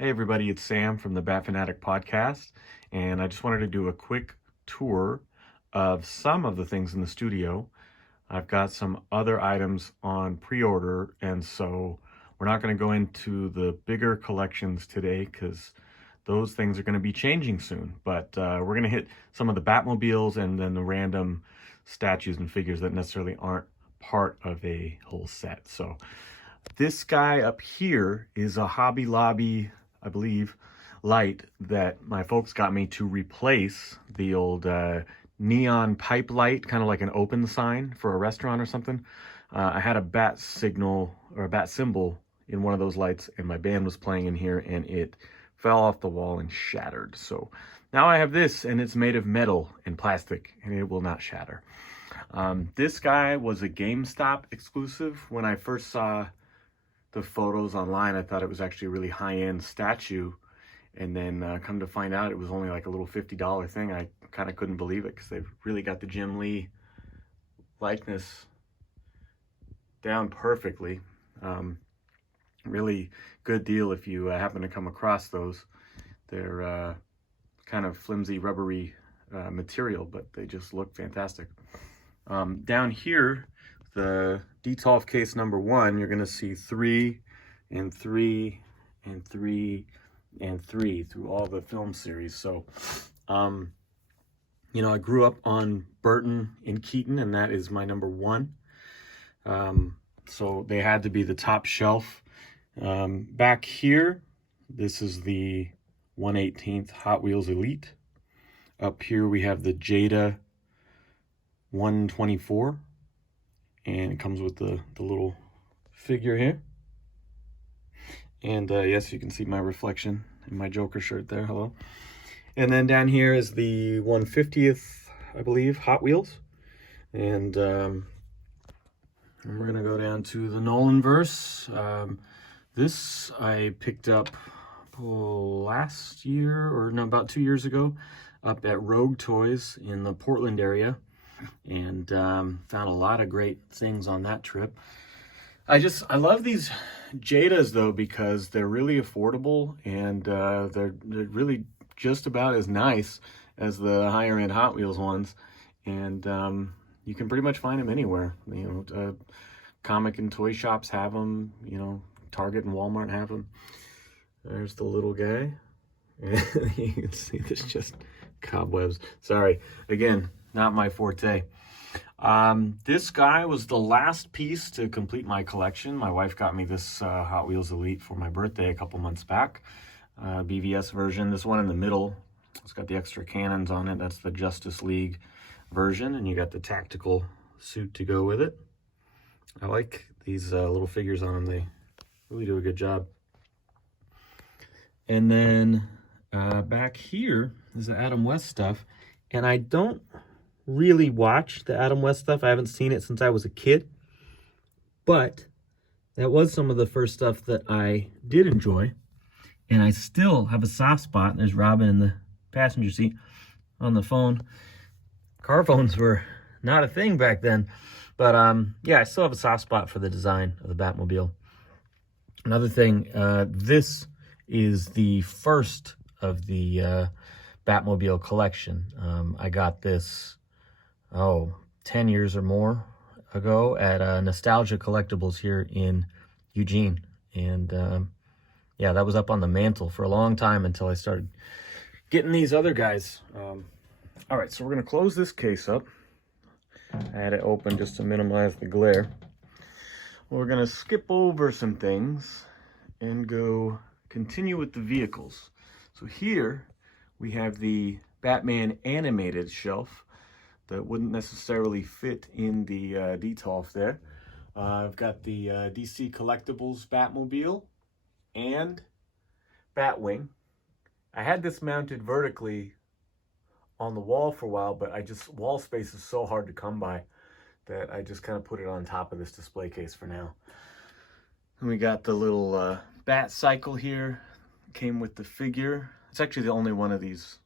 Hey everybody, it's Sam from the Bat Fan Addict Podcast, and I just wanted to do a quick tour of some of the things in the studio. I've got some other items on pre-order, and so we're not going to go into the bigger collections today because those things are going to be changing soon. But we're going to hit some of the Batmobiles and then the random statues and figures that necessarily aren't part of a whole set. So this guy up here is a Hobby Lobby, I believe, light that my folks got me to replace the old neon pipe light, kind of like an open sign for a restaurant or something. I had a bat signal or a bat symbol in one of those lights, and my band was playing in here, and it fell off the wall and shattered. So now I have this, and it's made of metal and plastic, and it will not shatter. This guy was a GameStop exclusive. When I first saw the photos online, I thought it was actually a really high-end statue, and then come to find out it was only like a little $50 thing. I kind of couldn't believe it because they've really got the Jim Lee likeness down perfectly. Really good deal if you happen to come across those. They're kind of flimsy, rubbery material, but they just look fantastic. Down here, the Detolf case number 1, you're going to see 3 and 3 and 3 and 3 through all the film series. So, I grew up on Burton and Keaton, and that is my number 1. So they had to be the top shelf. Back here, this is the 1/18th Hot Wheels Elite. Up here we have the Jada 124. And it comes with the little figure here. And yes, you can see my reflection in my Joker shirt there. Hello. And then down here is the 150th, I believe, Hot Wheels. And we're going to go down to the Nolanverse. This I picked up last year, or no, about 2 years ago, up at Rogue Toys in the Portland area. And found a lot of great things on that trip. I love these Jadas though, because they're really affordable, and they're really just about as nice as the higher end Hot Wheels ones, and you can pretty much find them anywhere. Comic and toy shops have them. Target and Walmart have them. There's the little guy. You can see there's just cobwebs. Sorry, again, not my forte. This guy was the last piece to complete my collection. My wife got me this Hot Wheels Elite for my birthday a couple months back. BVS version. This one in the middle, it's got the extra cannons on it. That's the Justice League version, and you got the tactical suit to go with it. I like these little figures on them. They really do a good job. And then back here is the Adam West stuff, and I don't really watch the Adam West stuff. I haven't seen it since I was a kid, but that was some of the first stuff that I did enjoy, and I still have a soft spot. There's Robin in the passenger seat on the phone. Car phones were not a thing back then, but yeah, I still have a soft spot for the design of the Batmobile. Another thing, this is the first of the Batmobile collection. I got this 10 years or more ago at Nostalgia Collectibles here in Eugene. And yeah, that was up on the mantle for a long time until I started getting these other guys. All right, so we're going to close this case up. I had it open just to minimize the glare. We're going to skip over some things and continue with the vehicles. So here we have the Batman animated shelf that wouldn't necessarily fit in the Detolf there. I've got the DC Collectibles Batmobile and Batwing. I had this mounted vertically on the wall for a while, but wall space is so hard to come by that I just kind of put it on top of this display case for now. And we got the little Bat Cycle here. Came with the figure. It's actually the only one of these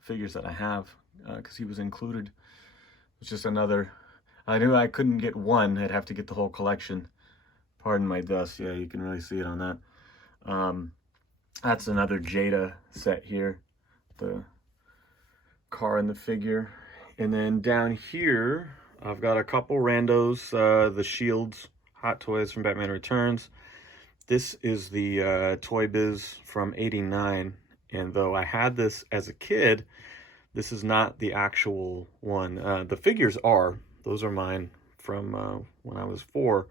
figures that I have because he was included. It's just another. I knew I couldn't get one. I'd have to get the whole collection. Pardon my dust. Yeah, you can really see it on that. That's another Jada set here, the car and the figure. And then down here, I've got a couple randos, the Shields Hot Toys from Batman Returns. This is the Toy Biz from '89, and though I had this as a kid, this is not the actual one. The figures are. Those are mine from when I was 4.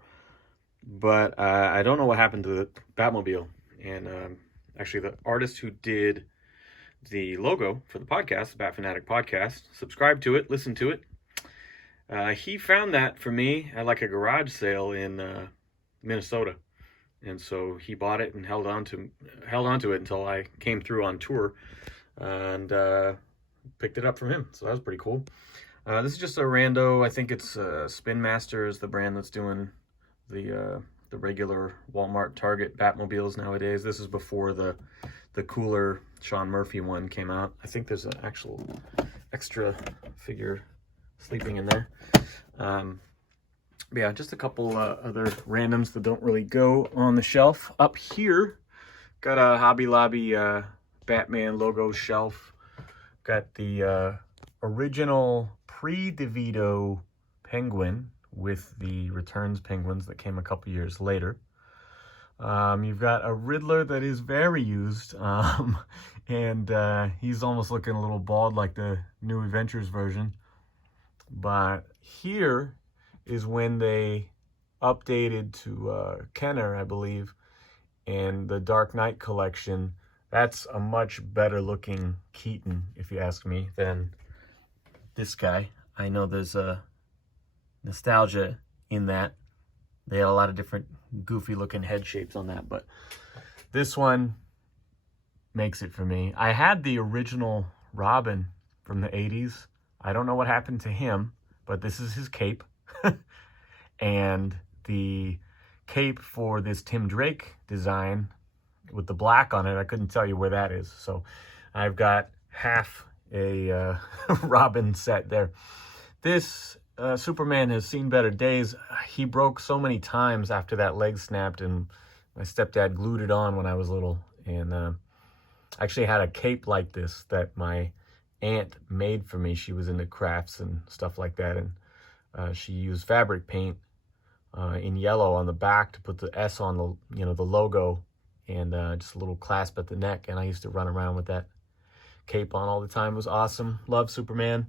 But I don't know what happened to the Batmobile. And actually, the artist who did the logo for the podcast, the Bat Fan Addict Podcast, subscribe to it, listen to it. He found that for me at like a garage sale in Minnesota. And so he bought it and held on to it until I came through on tour. And picked it up from him, so that was pretty cool. This is just a rando. I think it's Spin Master is the brand that's doing the regular Walmart, Target Batmobiles nowadays. This is before the cooler Sean Murphy one came out. I think there's an actual extra figure sleeping in there. But yeah, just a couple other randoms that don't really go on the shelf. Up here, got a Hobby Lobby Batman logo shelf. Got the original pre-DeVito penguin with the Returns penguins that came a couple years later. You've got a Riddler that is very used, and he's almost looking a little bald like the New Adventures version. But here is when they updated to Kenner, I believe, and the Dark Knight collection. That's a much better looking Keaton, if you ask me, than this guy. I know there's a nostalgia in that. They had a lot of different goofy looking head shapes on that, but this one makes it for me. I had the original Robin from the 80s. I don't know what happened to him, but this is his cape. And the cape for this Tim Drake design with the black on it, I couldn't tell you where that is. So I've got half a Robin set there. This Superman has seen better days. He broke so many times after that leg snapped, and my stepdad glued it on when I was little. And I actually had a cape like this that my aunt made for me. She was into crafts and stuff like that, and she used fabric paint in yellow on the back to put the S on the logo, and just a little clasp at the neck. And I used to run around with that cape on all the time. It was awesome. Love Superman.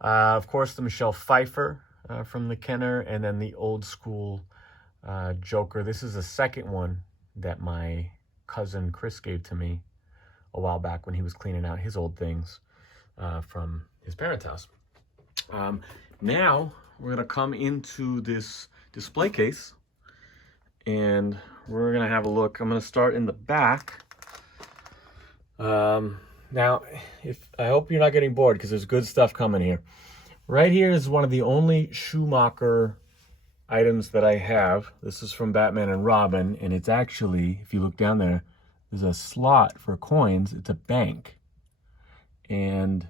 Of course, the Michelle Pfeiffer from the Kenner, and then the old school Joker. This is the second one that my cousin Chris gave to me a while back when he was cleaning out his old things from his parents' house. Now we're going to come into this display case, and we're going to have a look. I'm going to start in the back. Now, I hope you're not getting bored, because there's good stuff coming here. Right here is one of the only Schumacher items that I have. This is from Batman and Robin, and it's actually, if you look down there, there's a slot for coins. It's a bank. And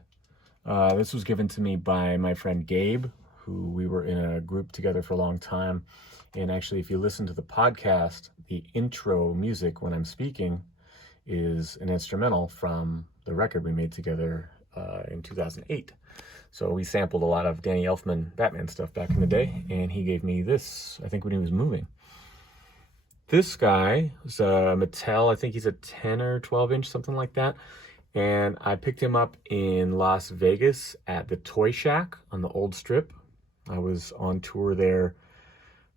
this was given to me by my friend Gabe, who we were in a group together for a long time. And actually, if you listen to the podcast, the intro music when I'm speaking is an instrumental from the record we made together in 2008. So we sampled a lot of Danny Elfman Batman stuff back in the day, and he gave me this, I think, when he was moving. This guy is a Mattel, I think he's a 10 or 12 inch, something like that. And I picked him up in Las Vegas at the Toy Shack on the old strip. I was on tour there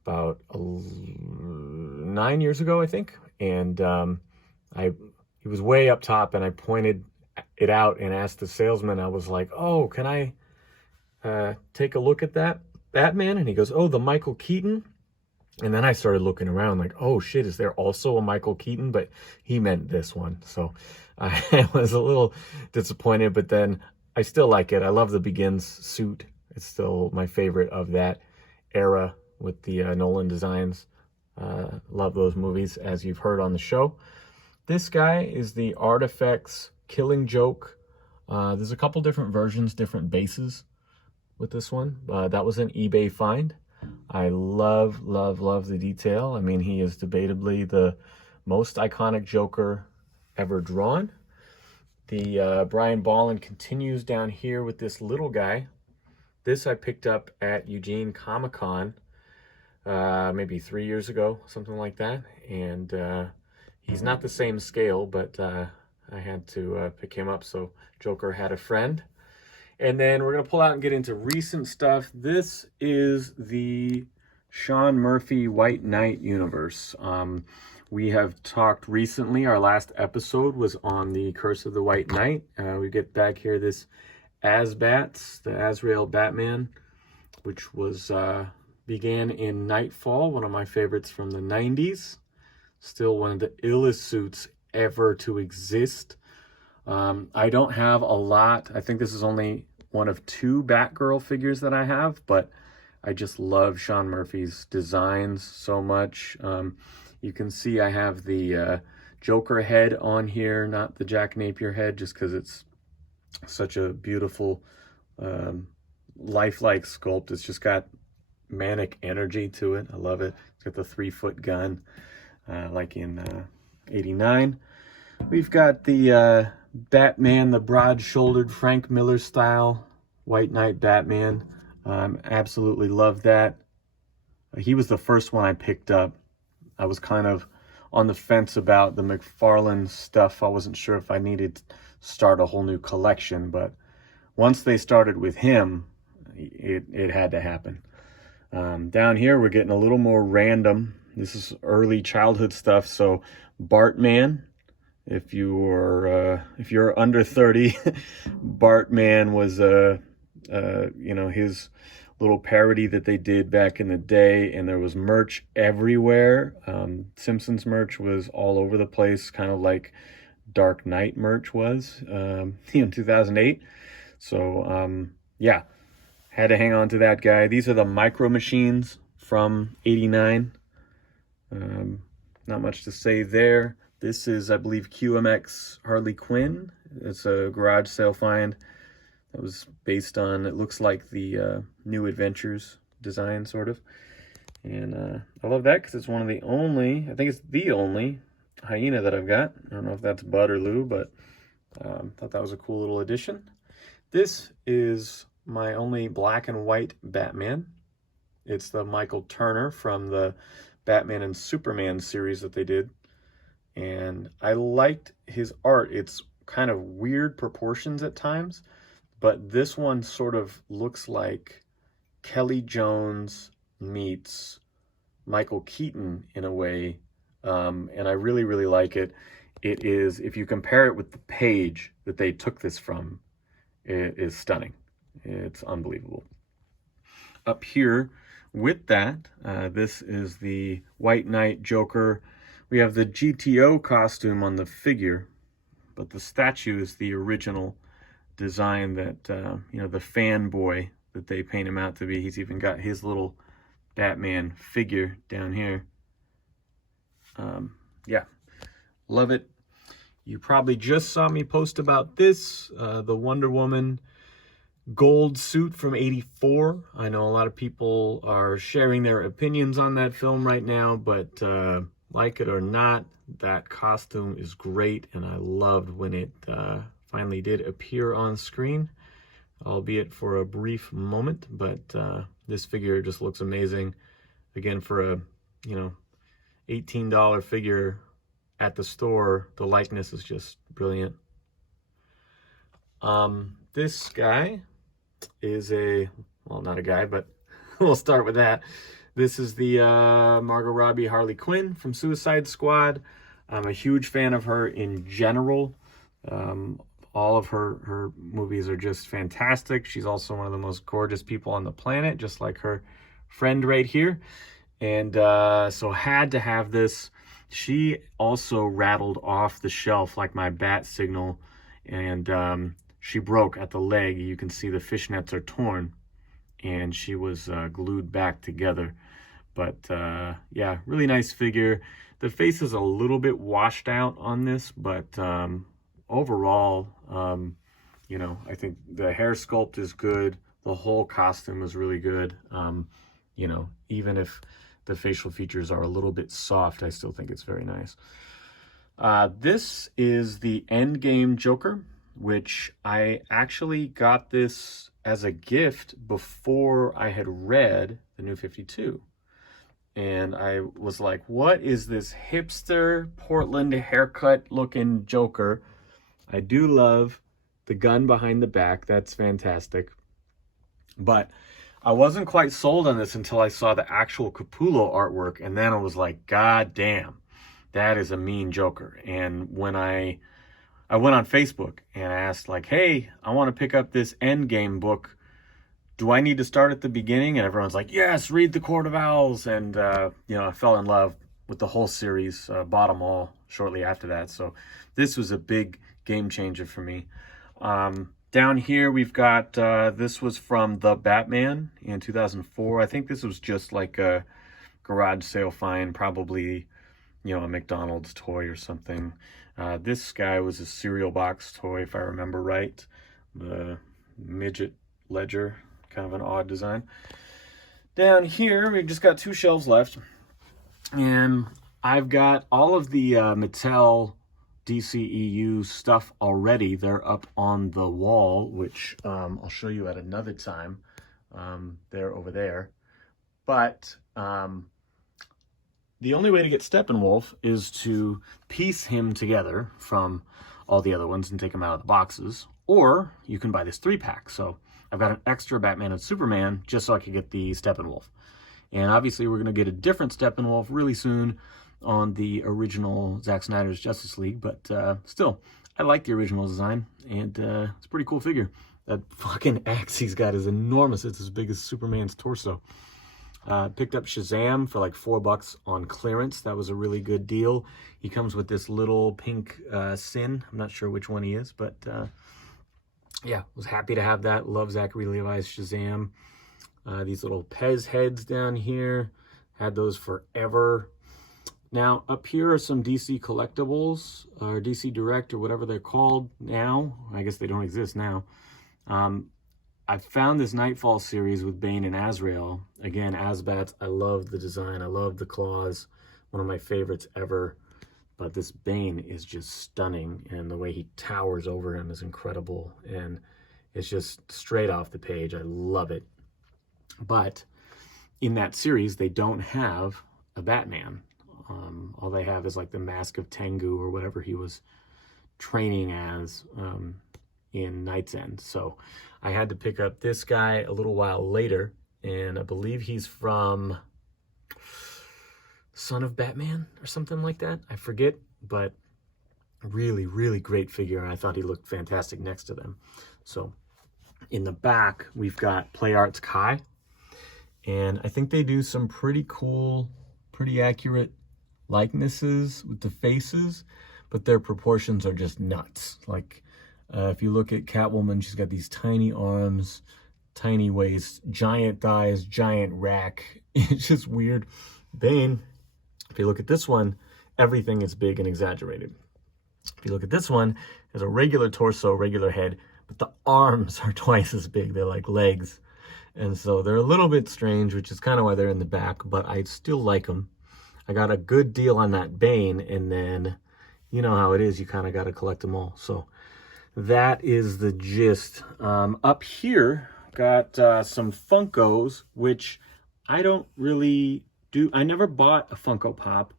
about 9 years ago, I think. And he was way up top, and I pointed it out and asked the salesman. I was like, "Oh, can I take a look at that Batman?" And he goes, "Oh, the Michael Keaton." And then I started looking around like, oh shit, is there also a Michael Keaton? But he meant this one. So I was a little disappointed, but then I still like it. I love the Begins suit. It's still my favorite of that era with the Nolan designs. Love those movies, as you've heard on the show. This guy is the Artifacts Killing Joke. There's a couple different versions, different bases with this one. That was an eBay find. I love the detail. I mean, he is debatably the most iconic Joker ever drawn. The Brian Ballin continues down here with this little guy. This I picked up at Eugene Comic-Con maybe 3 years ago, something like that. And he's not the same scale, but I had to pick him up, so Joker had a friend. And then we're going to pull out and get into recent stuff. This is the Sean Murphy White Knight universe. We have talked recently, our last episode was on the Curse of the White Knight. We get back here this Asbats, the Azrael Batman, which was began in Nightfall, one of my favorites from the 90s. Still one of the illest suits ever to exist. I don't have a lot. I think this is only one of 2 Batgirl figures that I have, but I just love Sean Murphy's designs so much. You can see I have the Joker head on here, not the Jack Napier head, just because it's such a beautiful, lifelike sculpt. It's just got manic energy to it. I love it. It's got the 3-foot gun, like in 89. We've got the Batman, the broad-shouldered Frank Miller style White Knight Batman. Absolutely love that. He was the first one I picked up. I was kind of on the fence about the McFarlane stuff. I wasn't sure if I needed to start a whole new collection, but once they started with him, it had to happen. Down here, we're getting a little more random. This is early childhood stuff. So Bartman, if you're under 30, Bartman was his little parody that they did back in the day, and there was merch everywhere. Simpsons merch was all over the place, kind of like Dark Knight merch was in 2008. So yeah, had to hang on to that guy. These are the Micro Machines from 89. Not much to say there. This is, I believe, QMX Harley Quinn. It's a garage sale find that was based on, it looks like the New Adventures design, sort of. And I love that because it's one of the only, I think it's the only hyena that I've got. I don't know if that's Bud or Lou, but thought that was a cool little addition. This is my only black and white Batman. It's the Michael Turner from the Batman and Superman series that they did. And I liked his art. It's kind of weird proportions at times, but this one sort of looks like Kelly Jones meets Michael Keaton in a way. And I really, really like it. It is, if you compare it with the page that they took this from, it is stunning. It's unbelievable. Up here with that, this is the White Knight Joker. We have the GTO costume on the figure, but the statue is the original design that, the fanboy that they paint him out to be. He's even got his little Batman figure down here. Yeah, love it. You probably just saw me post about this, the Wonder Woman gold suit from 84. I know a lot of people are sharing their opinions on that film right now, but like it or not, that costume is great, and I loved when it finally did appear on screen, albeit for a brief moment. But this figure just looks amazing. Again, for a $18 figure at the store, the likeness is just brilliant. This guy is not a guy, but we'll start with that. This is the Margot Robbie Harley Quinn from Suicide Squad. I'm a huge fan of her in general. All of her movies are just fantastic. She's also one of the most gorgeous people on the planet, just like her friend right here. And so had to have this. She also rattled off the shelf like my bat signal, and she broke at the leg. You can see the fishnets are torn, and she was glued back together. But yeah, really nice figure. The face is a little bit washed out on this, but overall, I think the hair sculpt is good. The whole costume is really good. Even if the facial features are a little bit soft, I still think it's very nice. This is the Endgame Joker, which I actually got this as a gift before I had read the New 52. And I was like, what is this hipster Portland haircut looking Joker? I do love the gun behind the back. That's fantastic. But I wasn't quite sold on this until I saw the actual Capullo artwork. And then I was like, God damn, that is a mean Joker. And when I went on Facebook and asked like, hey, I want to pick up this Endgame book. Do I need to start at the beginning? And everyone's like, yes, read the Court of Owls. And, I fell in love with the whole series, bought them all shortly after that. So this was a big game changer for me. Down here, we've got, this was from The Batman in 2004. I think this was just like a garage sale find, probably, a McDonald's toy or something. This guy was a cereal box toy, if I remember right. The midget ledger. Kind of an odd design. Down here, we've just got 2 shelves left. And I've got all of the Mattel DCEU stuff already. They're up on the wall, which I'll show you at another time. They're over there. But the only way to get Steppenwolf is to piece him together from all the other ones and take them out of the boxes. Or you can buy this 3-pack. So I've got an extra Batman and Superman just so I could get the Steppenwolf. And obviously we're going to get a different Steppenwolf really soon on the original Zack Snyder's Justice League. But still, I like the original design. And it's a pretty cool figure. That fucking axe he's got is enormous. It's as big as Superman's torso. Picked up Shazam for like $4 on clearance. That was a really good deal. He comes with this little pink Sin. I'm not sure which one he is, but... yeah, was happy to have that. Love Zachary Levi's Shazam. These little Pez heads down here. Had those forever. Now, up here are some DC collectibles, or DC Direct, or whatever they're called now. I guess they don't exist now. I found this Nightfall series with Bane and Azrael. Again, Asbats. I love the design. I love the claws. One of my favorites ever. But this Bane is just stunning, and the way he towers over him is incredible, and it's just straight off the page. I love it. But in that series, they don't have a Batman. All they have is like the Mask of Tengu or whatever he was training as in Knight's End. So I had to pick up this guy a little while later, and I believe he's from... Son of Batman or something like that. I forget, but really, really great figure. And I thought he looked fantastic next to them. So in the back, we've got Play Arts Kai. And I think they do some pretty cool, pretty accurate likenesses with the faces, but their proportions are just nuts. Like if you look at Catwoman, she's got these tiny arms, tiny waist, giant thighs, giant rack. It's just weird. Bane, if you look at this one, everything is big and exaggerated. If you look at this one, there's a regular torso, regular head, but the arms are twice as big. They're like legs. And so they're a little bit strange, which is kind of why they're in the back, but I still like them. I got a good deal on that Bane, and then you know how it is. You kind of got to collect them all. So that is the gist. Up here, got some Funkos, which I don't really... I never bought a Funko Pop,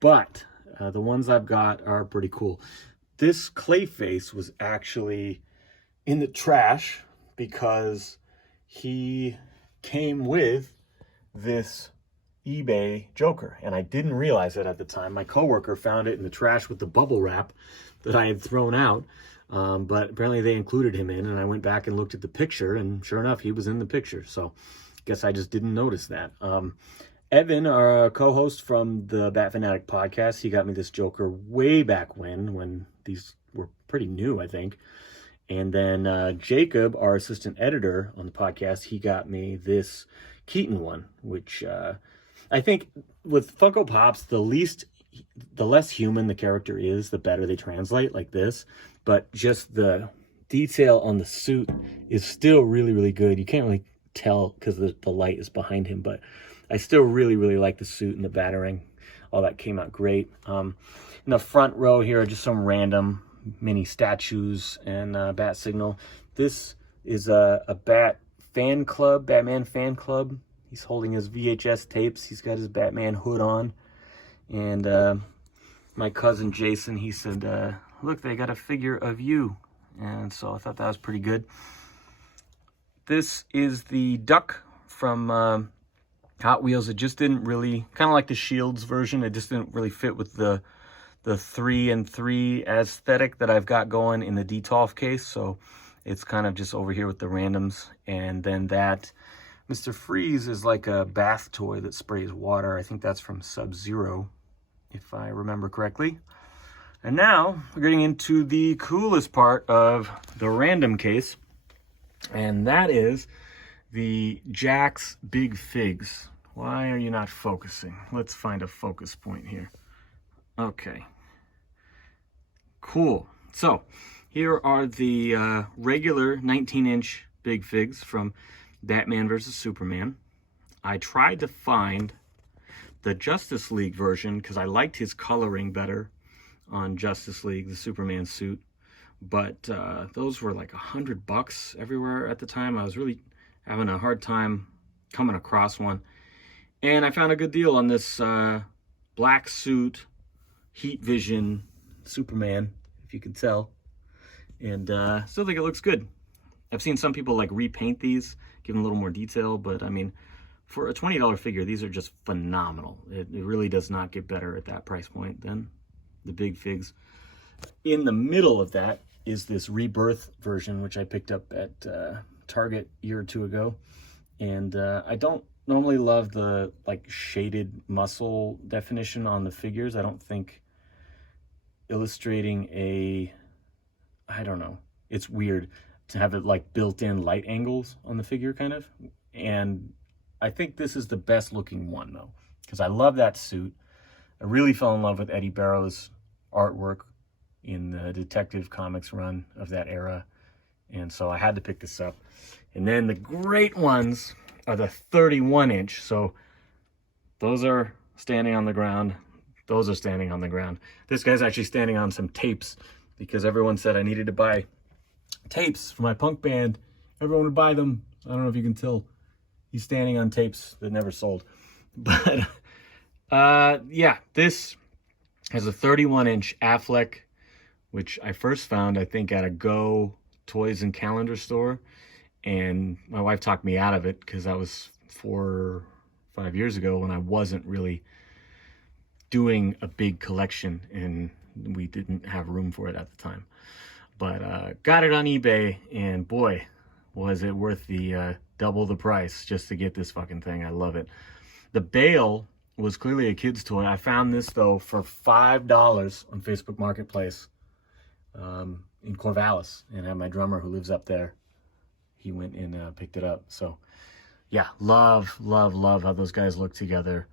but the ones I've got are pretty cool. This Clayface was actually in the trash because he came with this eBay Joker, and I didn't realize it at the time. My coworker found it in the trash with the bubble wrap that I had thrown out, but apparently they included him in, and I went back and looked at the picture, and sure enough, he was in the picture. So guess I just didn't notice that. Evan, our co-host from the Bat Fan Addict Podcast, he got me this Joker way back when these were pretty new, I think. And then Jacob, our assistant editor on the podcast, he got me this Keaton one, which I think with Funko Pops, the less human the character is, the better they translate, like this. But just the detail on the suit is still really, really good. You can't really tell because the light is behind him, but I still really, really like the suit and the battering. All that came out great. In the front row here are just some random mini statues and bat signal. This is a Bat Fan Club, Batman Fan Club. He's holding his VHS tapes. He's got his Batman hood on. And my cousin Jason, he said, look, they got a figure of you. And so I thought that was pretty good. This is the duck from Hot Wheels. It just didn't really, kind of like the Shields version, it just didn't really fit with the 3-and-3 aesthetic that I've got going in the Detolf case. So it's kind of just over here with the randoms. And then that Mr. Freeze is like a bath toy that sprays water. I think that's from Sub-Zero, if I remember correctly. And now we're getting into the coolest part of the random case. And that is the Jack's Big Figs. Why are you not focusing? Let's find a focus point here. Okay. Cool. So here are the regular 19-inch Big Figs from Batman vs. Superman. I tried to find the Justice League version because I liked his coloring better on Justice League, the Superman suit. But those were like $100 everywhere at the time. I was really having a hard time coming across one. And I found a good deal on this black suit, heat vision Superman, if you can tell. And still think it looks good. I've seen some people like repaint these, give them a little more detail, but I mean, for a $20 figure, these are just phenomenal. It really does not get better at that price point than the Big Figs. In the middle of that is this Rebirth version, which I picked up at Target a year or two ago. And I don't normally love the like shaded muscle definition on the figures. I don't think illustrating I don't know, it's weird to have it like built-in light angles on the figure kind of. And I think this is the best looking one though, because I love that suit. I really fell in love with Eddie Barrow's artwork in the Detective Comics run of that era. And so I had to pick this up. And then the great ones are the 31-inch. So those are standing on the ground. Those are standing on the ground. This guy's actually standing on some tapes because everyone said I needed to buy tapes for my punk band. Everyone would buy them. I don't know if you can tell. He's standing on tapes that never sold. But yeah, this has a 31-inch Affleck, which I first found, I think, at a Go Toys and Calendar store. And my wife talked me out of it because that was 4 or 5 years ago when I wasn't really doing a big collection and we didn't have room for it at the time. But got it on eBay, and boy, was it worth the double the price just to get this fucking thing. I love it. The Bale was clearly a kid's toy. I found this though for $5 on Facebook Marketplace in Corvallis, and I have my drummer who lives up there. He went and picked it up. So yeah, love how those guys look together,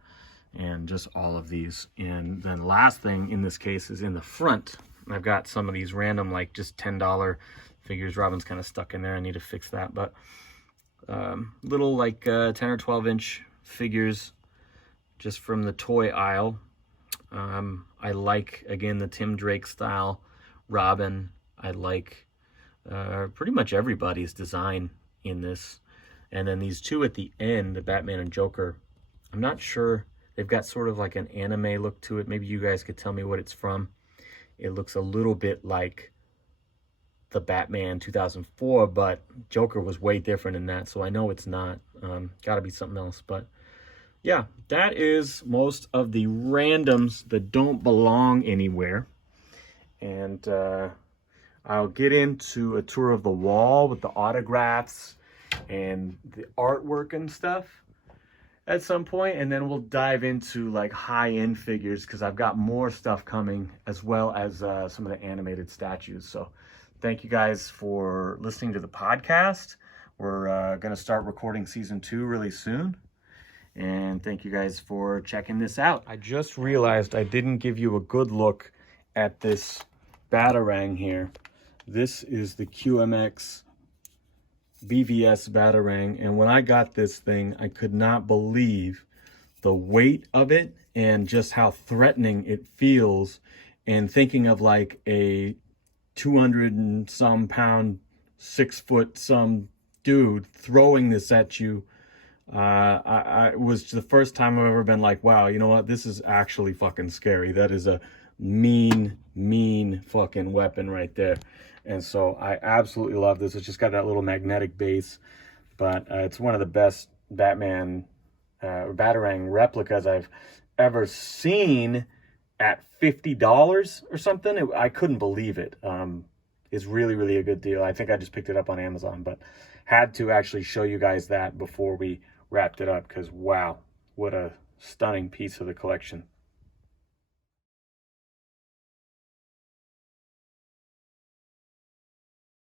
and just all of these. And then last thing in this case is in the front. I've got some of these random, like just $10 figures. Robin's kind of stuck in there. I need to fix that. But little like 10 or 12 inch figures just from the toy aisle. I like, again, the Tim Drake style Robin. I like pretty much everybody's design in this. And then these two at the end, the Batman and Joker, I'm not sure. They've got sort of like an anime look to it. Maybe you guys could tell me what it's from. It looks a little bit like the Batman 2004, but Joker was way different in that, so I know it's not. Gotta be something else. But yeah, that is most of the randoms that don't belong anywhere. And I'll get into a tour of the wall with the autographs and the artwork and stuff at some point, and then we'll dive into like high-end figures because I've got more stuff coming, as well as some of the animated statues. So thank you guys for listening to the podcast. We're gonna start recording season 2 really soon, and thank you guys for checking this out. I just realized I didn't give you a good look at this Batarang here. This is the QMX BVS Batarang, and when I got this thing, I could not believe the weight of it and just how threatening it feels and thinking of like a 200 and some pound, 6 foot some dude throwing this at you, I was the first time I've ever been like, wow, you know what, this is actually fucking scary. That is a mean fucking weapon right there. And so I absolutely love this. It's just got that little magnetic base, but it's one of the best Batman Batarang replicas I've ever seen at $50 or something. I couldn't believe it. It's really a good deal. I think I just picked it up on Amazon, but had to actually show you guys that before we wrapped it up, because wow, what a stunning piece of the collection.